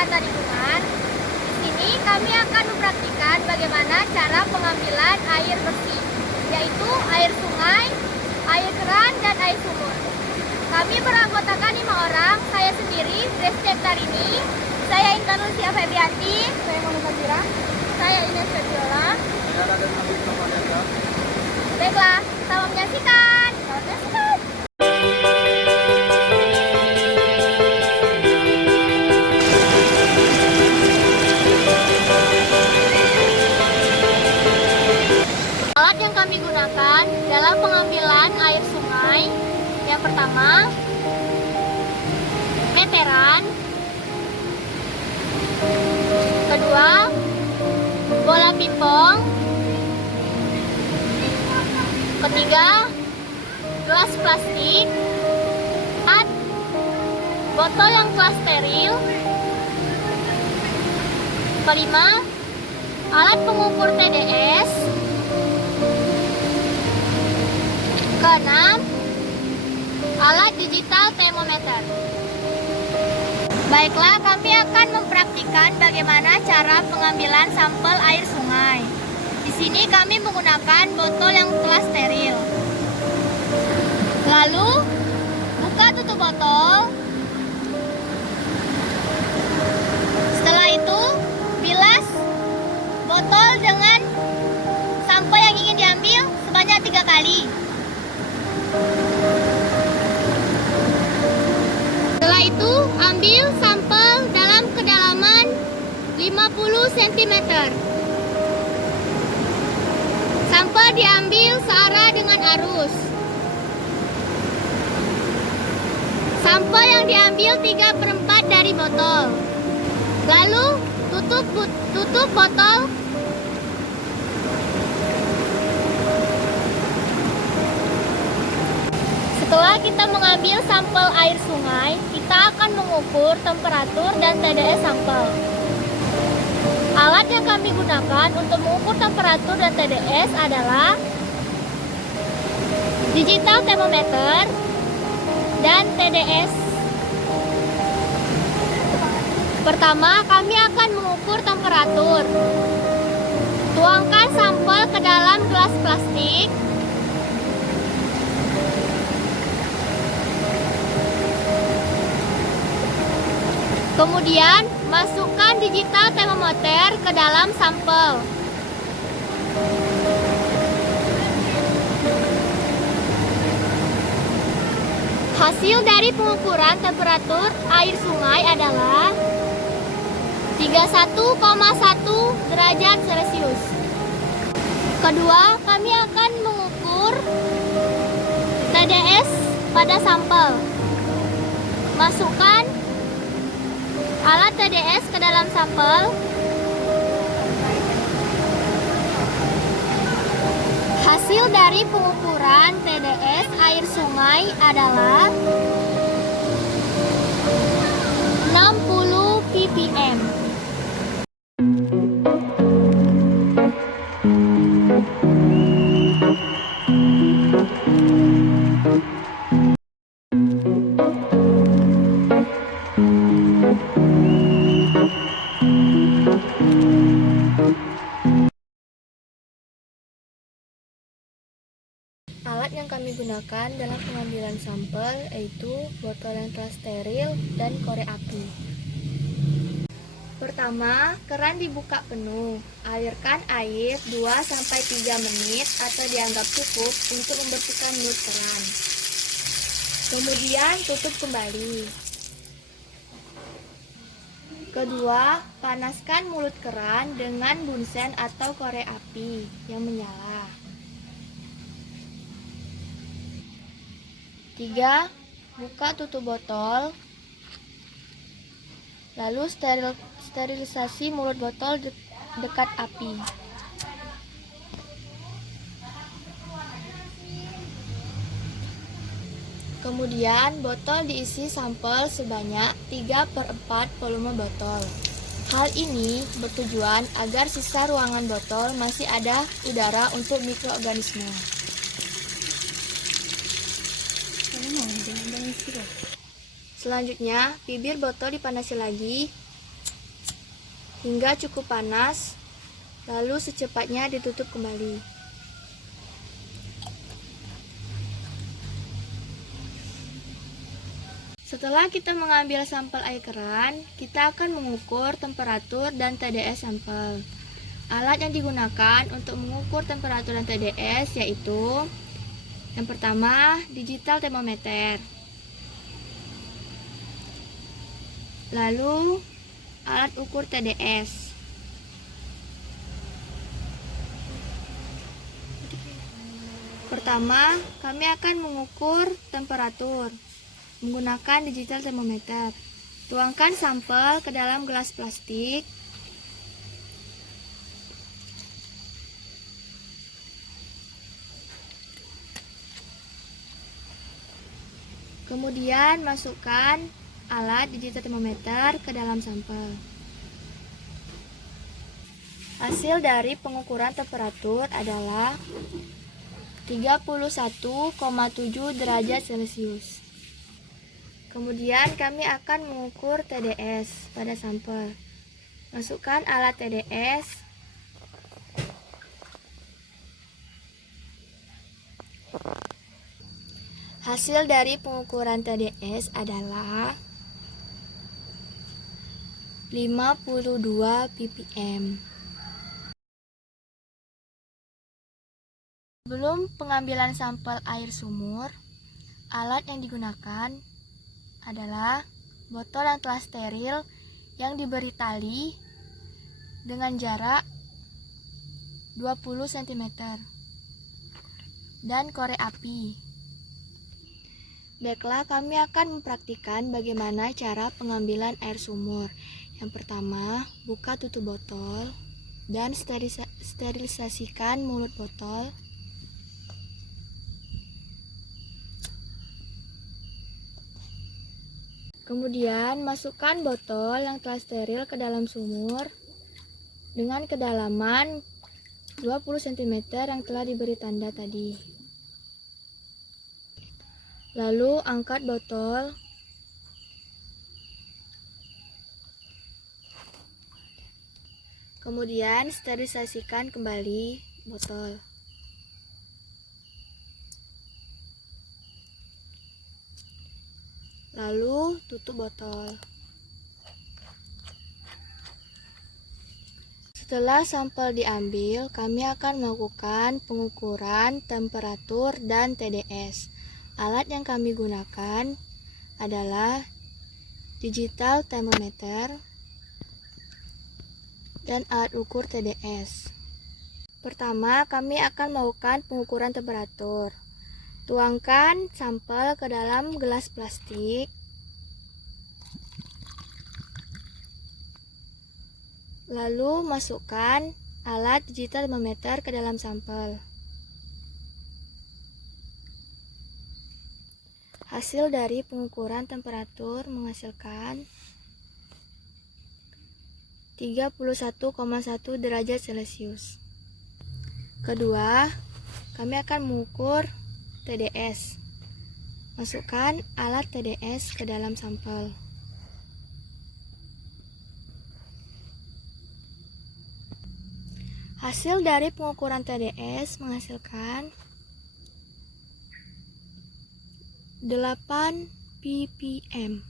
Wisata Lingkungan. Di sini kami akan mempraktikkan bagaimana cara pengambilan air bersih, yaitu air sungai, air keran, dan air sumur. Kami beranggotakan 5 orang, saya sendiri, Grace Centarini, saya Intan Lucia Febrianti, saya Monica Zira, saya Ines Febiola. Baiklah, selamat menyaksikan. Selamat menyaksikan. Alat yang kami gunakan dalam pengambilan air sungai, yang pertama, meteran. Kedua, bola pingpong. Ketiga, gelas plastik. Keempat, botol yang telah steril. Kelima, alat pengukur TDS. Keenam, alat digital termometer. Baiklah, kami akan mempraktikkan bagaimana cara pengambilan sampel air sungai. Di sini kami menggunakan botol yang telah steril. Lalu, buka tutup botol. Setelah itu, bilas botol dengan sampel yang ingin diambil sebanyak 3 kali. Setelah itu, ambil sampel dalam kedalaman 50 cm. Sampel diambil searah dengan arus. Sampel yang diambil 3/4 dari botol. Lalu, tutup botol. Setelah kita mengambil sampel air sungai, kita akan mengukur temperatur dan TDS sampel. Alat yang kami gunakan untuk mengukur temperatur dan TDS adalah digital thermometer dan TDS. Pertama, kami akan mengukur temperatur. Tuangkan sampel ke dalam gelas plastik. Kemudian, masukkan digital termometer ke dalam sampel. Hasil dari pengukuran temperatur air sungai adalah 31,1 derajat Celcius. Kedua, kami akan mengukur TDS pada sampel. Masukkan alat TDS ke dalam sampel. Hasil dari pengukuran TDS air sungai adalah 60 ppm. Alat yang kami gunakan dalam pengambilan sampel yaitu botol yang telah steril dan korek api. Pertama, keran dibuka penuh. Alirkan air 2-3 menit atau dianggap cukup untuk membersihkan mulut keran. Kemudian tutup kembali. Kedua, panaskan mulut keran dengan bunsen atau korek api yang menyala. 3. Buka tutup botol. Lalu sterilisasi mulut botol dekat api. Kemudian botol diisi sampel sebanyak 3/4 volume botol. Hal ini bertujuan agar sisa ruangan botol masih ada udara untuk mikroorganisme. Selanjutnya, bibir botol dipanasi lagi. hingga cukup panas, lalu secepatnya ditutup kembali. Setelah kita mengambil sampel air keran, kita akan mengukur temperatur dan TDS sampel. Alat yang digunakan untuk mengukur temperatur dan TDS yaitu yang pertama, digital thermometer. Lalu, alat ukur TDS. Pertama, kami akan mengukur temperatur menggunakan digital thermometer. Tuangkan sampel ke dalam gelas plastik. Kemudian masukkan alat digital thermometer ke dalam sampel. Hasil dari pengukuran temperatur adalah 31,7 derajat Celcius. Kemudian kami akan mengukur TDS pada sampel. Masukkan alat TDS. Hasil dari pengukuran TDS adalah 52 ppm. Sebelum pengambilan sampel air sumur, alat yang digunakan adalah botol yang telah steril yang diberi tali dengan jarak 20 cm dan korek api. Baiklah, kami akan mempraktikkan bagaimana cara pengambilan air sumur. Yang pertama, buka tutup botol dan sterilisasikan mulut botol. Kemudian, masukkan botol yang telah steril ke dalam sumur dengan kedalaman 20 cm yang telah diberi tanda tadi. Lalu, angkat botol. Kemudian, sterilisasikan kembali botol. Lalu tutup botol. Setelah sampel diambil, kami akan melakukan pengukuran temperatur dan TDS. Alat yang kami gunakan adalah digital thermometer dan alat ukur TDS. Pertama, kami akan melakukan pengukuran temperatur. Tuangkan sampel ke dalam gelas plastik. Lalu masukkan alat digital thermometer ke dalam sampel. Hasil dari pengukuran temperatur menghasilkan 31,1 derajat Celcius. Kedua, kami akan mengukur TDS. Masukkan alat TDS ke dalam sampel. Hasil dari pengukuran TDS menghasilkan 8 ppm.